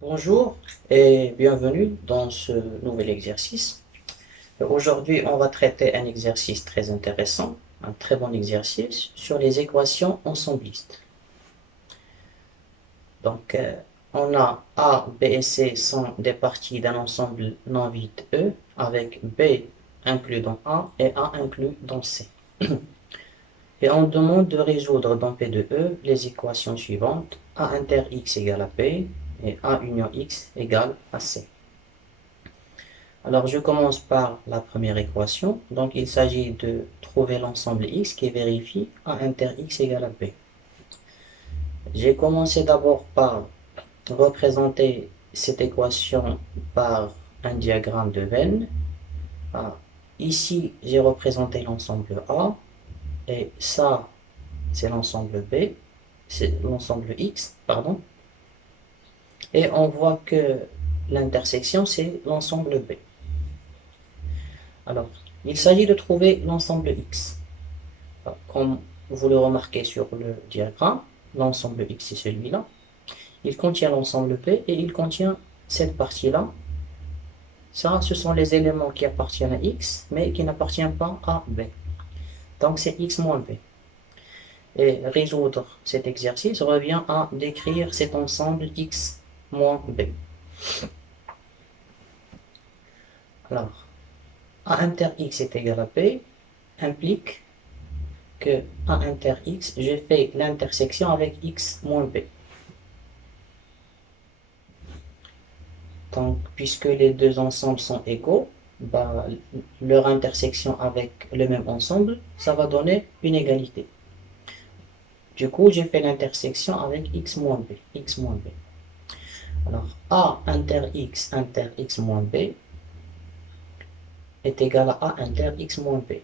Bonjour et bienvenue dans ce nouvel exercice. Aujourd'hui, on va traiter un exercice très intéressant, un très bon exercice sur les équations ensemblistes. Donc, on a A, B et C sont des parties d'un ensemble non vide E avec B inclus dans A et A inclus dans C. Et on demande de résoudre dans P de E les équations suivantes: A inter x égale à P et A union x égale à C. Alors, je commence par la première équation. Donc, il s'agit de trouver l'ensemble x qui vérifie A inter x égale à B. J'ai commencé d'abord par représenter cette équation par un diagramme de veine. Ah, ici, j'ai représenté l'ensemble A et ça, c'est l'ensemble B, c'est l'ensemble X, pardon. Et on voit que l'intersection, c'est l'ensemble B. Alors, il s'agit de trouver l'ensemble X. Comme vous le remarquez sur le diagramme, l'ensemble X c'est celui-là. Il contient l'ensemble P et il contient cette partie-là. Ça, ce sont les éléments qui appartiennent à X, mais qui n'appartiennent pas à B. Donc c'est X moins B. Et résoudre cet exercice revient à décrire cet ensemble X moins B. Alors, A inter X est égal à P implique que A inter X, j'ai fait l'intersection avec X moins B. Donc, puisque les deux ensembles sont égaux, bah, leur intersection avec le même ensemble, ça va donner une égalité. Du coup, j'ai fait l'intersection avec x moins b. X moins b. Alors, a inter x moins b est égal à inter x moins b.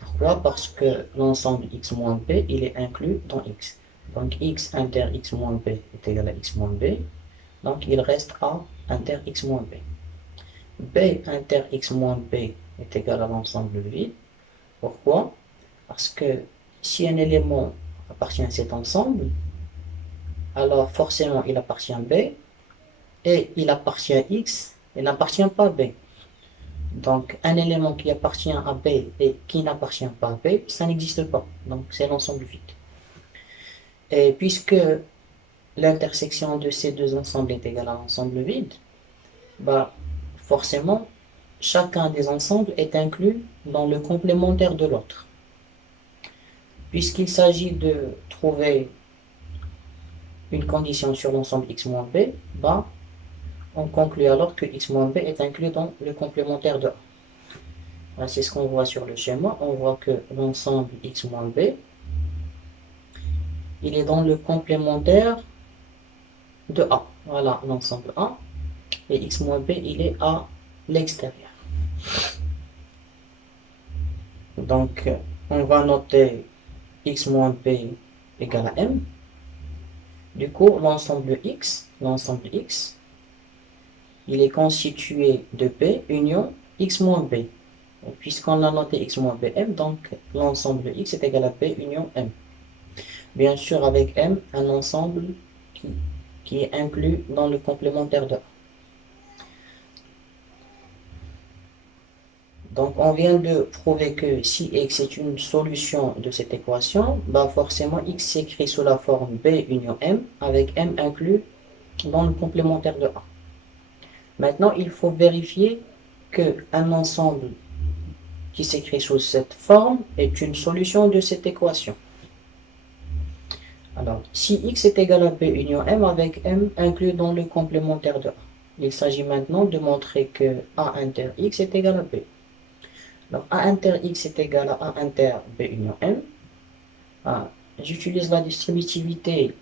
Pourquoi? Parce que l'ensemble x moins b, il est inclus dans x. Donc, x inter x moins b est égal à x moins b. Donc, il reste a inter x moins b. B inter x moins b est égal à l'ensemble vide. Pourquoi? Parce que si un élément appartient à cet ensemble, alors forcément il appartient à B, et il appartient à X, et n'appartient pas à B. Donc un élément qui appartient à B et qui n'appartient pas à B, ça n'existe pas. Donc c'est l'ensemble vide. Et puisque l'intersection de ces deux ensembles est égale à l'ensemble vide, bah forcément chacun des ensembles est inclus dans le complémentaire de l'autre. Puisqu'il s'agit de trouver une condition sur l'ensemble x moins b, bah, on conclut alors que x moins b est inclus dans le complémentaire de A. C'est ce qu'on voit sur le schéma. On voit que l'ensemble x moins b, il est dans le complémentaire de A. Voilà l'ensemble A. Et x moins b, il est à l'extérieur. Donc, on va noter x moins b égale à m. Du coup, l'ensemble x, il est constitué de P union x moins b. Puisqu'on a noté x moins bm, donc l'ensemble x est égal à P union m. Bien sûr, avec m, un ensemble qui est inclus dans le complémentaire de A. Donc, on vient de prouver que si x est une solution de cette équation, bah forcément x s'écrit sous la forme B union m, avec m inclus dans le complémentaire de A. Maintenant, il faut vérifier qu'un ensemble qui s'écrit sous cette forme est une solution de cette équation. Alors, si x est égal à P union m avec m inclus dans le complémentaire de A, il s'agit maintenant de montrer que A inter x est égal à B. Alors, A inter x est égal à A inter B union m. J'utilise la distributivité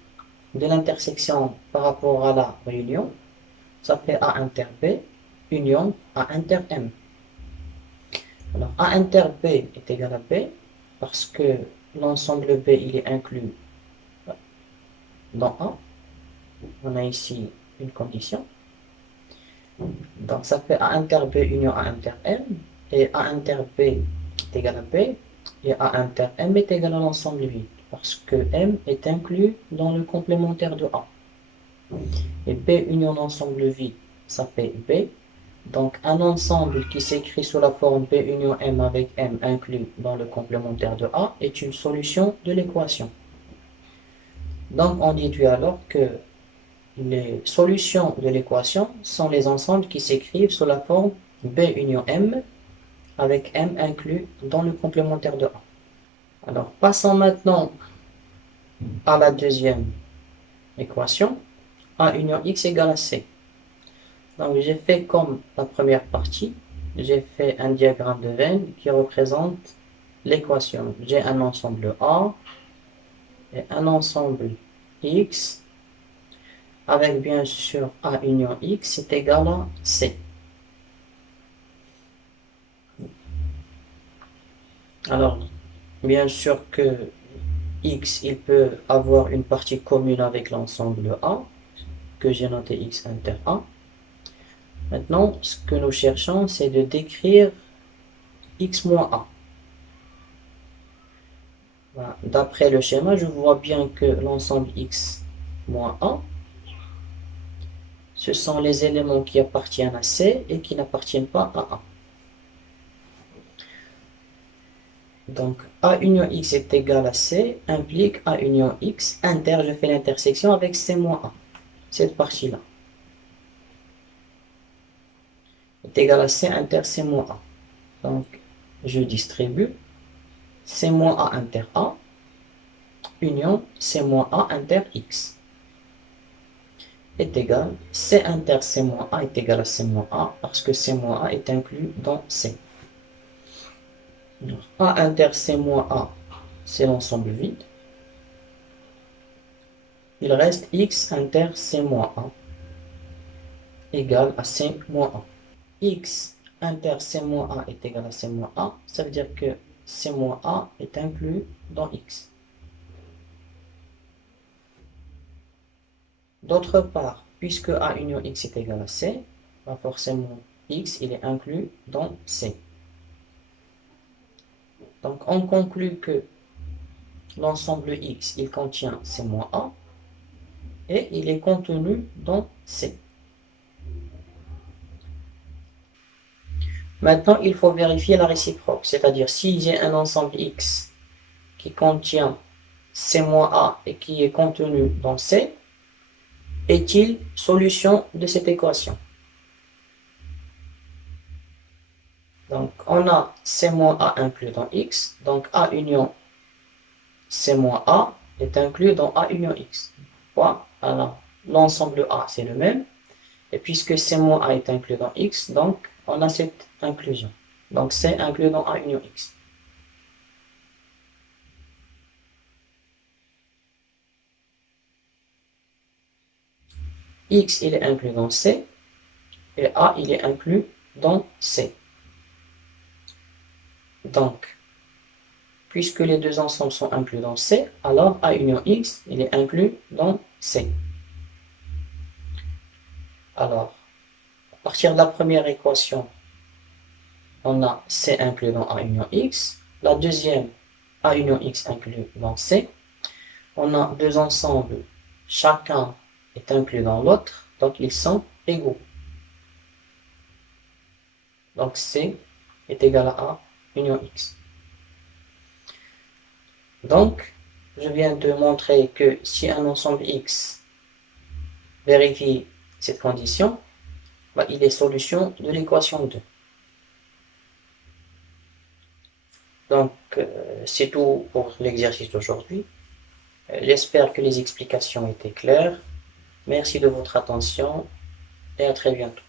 de l'intersection par rapport à la réunion. Ça fait A inter B union A inter m. Alors, A inter B est égal à B parce que l'ensemble B il est inclus dans A. On a ici une condition. Donc ça fait A inter B union A inter M. Et A inter B est égal à B. Et A inter M est égal à l'ensemble vide. Parce que M est inclus dans le complémentaire de A. Et B union ensemble vide, ça fait B. Donc un ensemble qui s'écrit sous la forme B union M avec M inclus dans le complémentaire de A est une solution de l'équation. Donc on déduit alors que les solutions de l'équation sont les ensembles qui s'écrivent sous la forme B union M avec M inclus dans le complémentaire de A. Alors passons maintenant à la deuxième équation. A union X égale à C. Donc j'ai fait comme la première partie, j'ai fait un diagramme de veine qui représente l'équation. J'ai un ensemble A et un ensemble X avec bien sûr A union X est égal à C. Alors, bien sûr que X, il peut avoir une partie commune avec l'ensemble A, que j'ai noté X inter A. Maintenant, ce que nous cherchons, c'est de décrire X moins A. Voilà. D'après le schéma, je vois bien que l'ensemble X moins A, ce sont les éléments qui appartiennent à C et qui n'appartiennent pas à A. Donc, A union X est égal à C implique A union X inter, je fais l'intersection avec C moins A. Cette partie-là est égale à C inter C moins A. Donc, je distribue C moins A inter A union C moins A inter X est égal C inter C moins A est égal à C moins A parce que C moins A est inclus dans C. Donc, A inter C moins A, c'est l'ensemble vide. Il reste X inter C moins A égale à C moins A. X inter C moins A est égal à C moins A, ça veut dire que C moins A est inclus dans X. D'autre part, puisque A union X est égal à C, bah forcément X il est inclus dans C. Donc on conclut que l'ensemble X il contient C moins A et il est contenu dans C. Maintenant, il faut vérifier la réciproque, c'est-à-dire si j'ai un ensemble X qui contient C moins A et qui est contenu dans C, est-il solution de cette équation? Donc, on a C moins A inclus dans X, donc A union C moins A est inclus dans A union X. Voilà. Alors, l'ensemble A, c'est le même, et puisque C moins A est inclus dans X, donc on a cette inclusion. Donc, C inclus dans A union X. X, il est inclus dans C, et A, il est inclus dans C. Donc, puisque les deux ensembles sont inclus dans C, alors A union X, il est inclus dans C. Alors, à partir de la première équation, on a C inclus dans A union X. La deuxième, A union X inclus dans C. On a deux ensembles, chacun est inclus dans l'autre, donc ils sont égaux. Donc C est égal à A union X. Donc, je viens de montrer que si un ensemble X vérifie cette condition, bah, il est solution de l'équation 2. Donc, c'est tout pour l'exercice d'aujourd'hui. J'espère que les explications étaient claires. Merci de votre attention et à très bientôt.